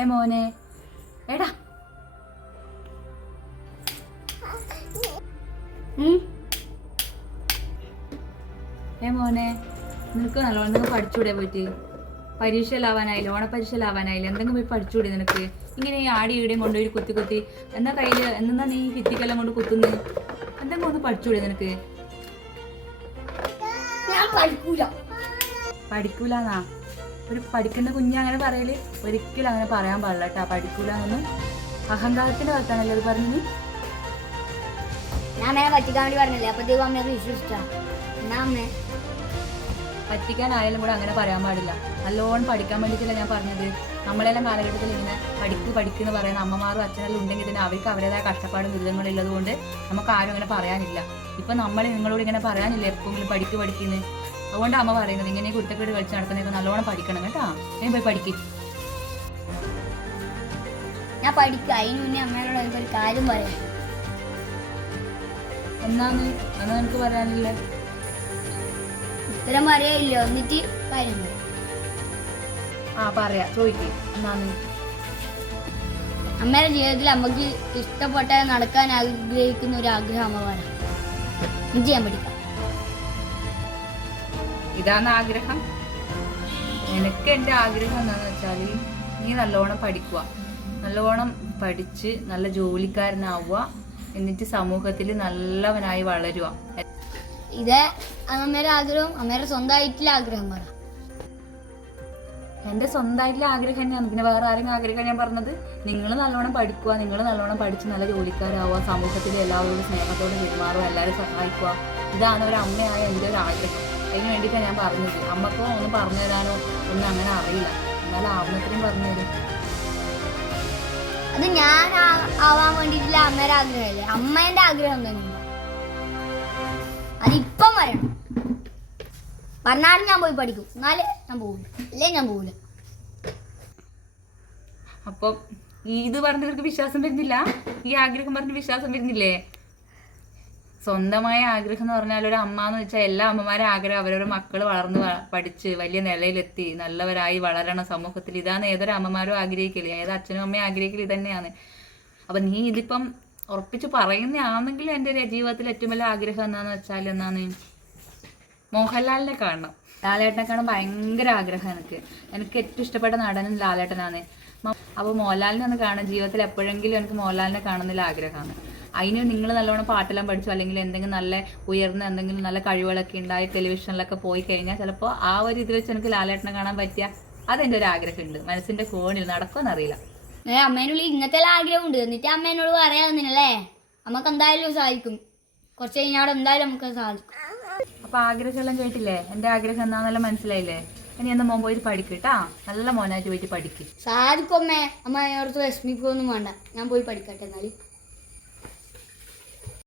ഏ മോനെ. എടാ. ഏ മോനെ നിനക്ക് നല്ലോണം നിങ്ങൾ പഠിച്ചൂടെ പോയിട്ട്? പരീക്ഷയിലാവാനായില്ല? ഓണപ്പരീക്ഷയിലാവാനായില്ല? എന്തെങ്കിലും പോയി പഠിച്ചൂടെ നിനക്ക്? ഇങ്ങനെ ഈ ആടി ഈടെയും കൊണ്ടുപോയി കുത്തി കുത്തി. എന്നാ കയ്യിൽ എന്നാ നീ ഭിത്തിക്കെല്ലാം കൊണ്ട് കുത്തുന്നു? എന്തെങ്കിലും ഒന്ന് പഠിച്ചൂടെ നിനക്ക്? പഠിക്കൂല. പഠിക്കൂലെന്നാ? ഒരു പഠിക്കുന്ന കുഞ്ഞ് അങ്ങനെ പറയൽ ഒരിക്കലും അങ്ങനെ പറയാൻ പാടില്ല കേട്ടോ. പഠിക്കൂല എന്ന് അഹങ്കാരത്തിന്റെ വർത്താനല്ലേ അത് പറഞ്ഞു ഞാൻ അങ്ങനെ പറ്റിക്കാൻ വേണ്ടി പറഞ്ഞില്ലേ? അപ്പത്തേക്കും അമ്മയൊക്കെ വിശ്വസിച്ചാ? എന്നാ അമ്മേ? പറ്റിക്കാനായാലും കൂടെ അങ്ങനെ പറയാൻ പാടില്ല. നല്ലോണം പഠിക്കാൻ വേണ്ടിയിട്ടല്ല ഞാൻ പറഞ്ഞത്. നമ്മളെല്ലാം കാലഘട്ടത്തിൽ ഇങ്ങനെ പഠിക്ക് പഠിക്കുന്ന പറയുന്ന അമ്മമാരും അച്ഛനെല്ലാം ഉണ്ടെങ്കിൽ തന്നെ അവർക്ക് അവരുടേതായ കഷ്ടപ്പാടും ദുരിതങ്ങളുള്ളത് കൊണ്ട് നമുക്ക് ആരും അങ്ങനെ പറയാനില്ല. ഇപ്പൊ നമ്മൾ നിങ്ങളോട് ഇങ്ങനെ പറയാനില്ല? എപ്പോഴും പഠിക്ക് പഠിക്കുന്നു അതുകൊണ്ട് അമ്മ പറയുന്നത്. ഇങ്ങനെ കുരുത്തക്കേട് കളിച്ച് നടക്കുന്നതൊക്കെ നല്ലോണം പഠിക്കണം കേട്ടോ. ഞാൻ പോയി പഠിക്കും. ഞാൻ പഠിക്കാം. അതിന് മുന്നേ അമ്മയോട് എനിക്കൊരു കാര്യം പറയാം. എന്നാന്ന് അന്ന് നിനക്ക് പറയാനില്ല? ഉത്തരം അറിയില്ല എന്നിട്ട് കാര്യം ആ പറയാ. ചോദിക്കേ. എന്നാന്ന് അമ്മയുടെ ജീവിതത്തിൽ അമ്മയ്ക്ക് ഇഷ്ടപ്പെട്ട നടക്കാൻ ആഗ്രഹിക്കുന്ന ഒരു ആഗ്രഹം അമ്മ പറയാം. ചെയ്യാൻ പഠിക്കാം? ഇതാണ് ആഗ്രഹം. എനിക്ക് എന്റെ ആഗ്രഹം എന്താണെന്ന് വെച്ചാൽ നീ നല്ലോണം പഠിക്കുക. നല്ലോണം പഠിച്ച് നല്ല ജോലിക്കാരനാവുക. എന്നിട്ട് സമൂഹത്തിൽ നല്ലവനായി വളരുക. ഇത് അമ്മേരെ ആഗ്രഹം അമ്മയുടെ സ്വന്തമായിട്ടുള്ള ആഗ്രഹം പറ. എന്റെ സ്വന്തമായിട്ടുള്ള ആഗ്രഹം തന്നെയാണ്. പിന്നെ വേറെ ആരെങ്കിലും ആഗ്രഹം ഞാൻ പറഞ്ഞത് നിങ്ങൾ നല്ലോണം പഠിക്കുക നിങ്ങൾ നല്ലോണം പഠിച്ച് നല്ല ജോലിക്കാരാവുക സമൂഹത്തിൽ എല്ലാവരോടും സ്നേഹത്തോടെ പെരുമാറുക എല്ലാവരും സഹായിക്കുക. ഇതാണ് ഒരു അമ്മയായ എന്റെ ഒരു ആഗ്രഹം. അതിന് വേണ്ടിയിട്ടാണ് ഞാൻ പറഞ്ഞത്. അമ്മക്കോ ഒന്ന് പറഞ്ഞു തരാനോ ഒന്നും അങ്ങനെ അറിയില്ല. എന്നാലും ആവുന്നത്രയും പറഞ്ഞു തരും. അത് ഞാൻ ആവാൻ വേണ്ടിയിട്ടുള്ള അമ്മയുടെ ആഗ്രഹമല്ലേ? അമ്മേന്റെ ആഗ്രഹം തന്നെ അതിപ്പം വരണം. പറഞ്ഞാലും ഞാൻ പോയി പഠിക്കും. എന്നാലേ ഞാൻ പോകില്ല അല്ലേ ഞാൻ പോകില്ല അപ്പം ഈ ഇത് പറഞ്ഞവർക്ക് വിശ്വാസം വരുന്നില്ല? ഈ ആഗ്രഹം പറഞ്ഞ് വിശ്വാസം വരുന്നില്ലേ? സ്വന്തമായ ആഗ്രഹം എന്ന് പറഞ്ഞാൽ ഒരു അമ്മ എന്ന് വെച്ചാൽ എല്ലാ അമ്മമാരെ ആഗ്രഹം അവരവരുടെ മക്കൾ വളർന്ന് പഠിച്ച് വലിയ നിലയിലെത്തി നല്ലവരായി വളരണം സമൂഹത്തിൽ. ഇതാണ് ഏതൊരു അമ്മമാരും ആഗ്രഹിക്കില്ല ഏത് അച്ഛനും അമ്മയും ആഗ്രഹിക്കില്ല ഇത് തന്നെയാണ് അപ്പം നീ ഇതിപ്പം ഉറപ്പിച്ച് പറയുന്നതാണെങ്കിൽ എന്റെ ജീവിതത്തിൽ ഏറ്റവും വലിയ ആഗ്രഹം എന്താന്ന് വെച്ചാൽ എന്നാണ് മോഹൻലാലിനെ കാണണം. ലാലേട്ടനെ കാണാൻ ഭയങ്കര ആഗ്രഹം എനിക്ക്. എനിക്ക് ഏറ്റവും ഇഷ്ടപ്പെട്ട നടനും ലാലേട്ടനാണ്. അപ്പൊ അപ്പോൾ മോഹൻലാലിനെ ഒന്ന് കാണാൻ ജീവിതത്തിൽ എപ്പോഴെങ്കിലും എനിക്ക് മോഹൻലാലിനെ കാണുന്നതിൽ ആഗ്രഹമാണ്. അതിന് നിങ്ങൾ നല്ലോണം പാട്ടെല്ലാം പഠിച്ചു? അല്ലെങ്കിൽ എന്തെങ്കിലും നല്ല ഉയർന്ന എന്തെങ്കിലും നല്ല കഴിവുകളൊക്കെ ഉണ്ടായി ടെലിവിഷനിലൊക്കെ പോയി കഴിഞ്ഞാൽ ചിലപ്പോൾ ആ ഒരു ഇത് വെച്ച് എനിക്ക് ലാലേട്ടനെ കാണാൻ പറ്റിയ അതെന്റെ ഒരു ആഗ്രഹമുണ്ട്. മനസ്സിന്റെ കോണിൽ നടക്കുമെന്നറിയില്ല. ഏ അമ്മേനുള്ളിൽ ഇങ്ങനത്തെ ആഗ്രഹം ഉണ്ട് എന്നിട്ട് അമ്മേനോട് പറയാമെന്നല്ലേ നമുക്ക് എന്തായാലും സാധിക്കും കുറച്ച് കഴിഞ്ഞാൽ എന്തായാലും നമുക്ക് സാധിക്കും അപ്പൊ ആഗ്രഹമെല്ലാം കേട്ടില്ലേ? എന്റെ ആഗ്രഹം എന്താന്നല്ല മനസ്സിലായില്ലേ? ഇനി എന്ന മോൻ പോയിട്ട് പഠിക്കട്ടാ നല്ല മോനായിട്ട് പോയിട്ട് പഠിക്കും. സാധിക്കും അമ്മേ. അമ്മ അതിനോർത്ത് വിഷമിക്കൊന്നും വേണ്ട. ഞാൻ പോയി പഠിക്കട്ടെ എന്നാൽ.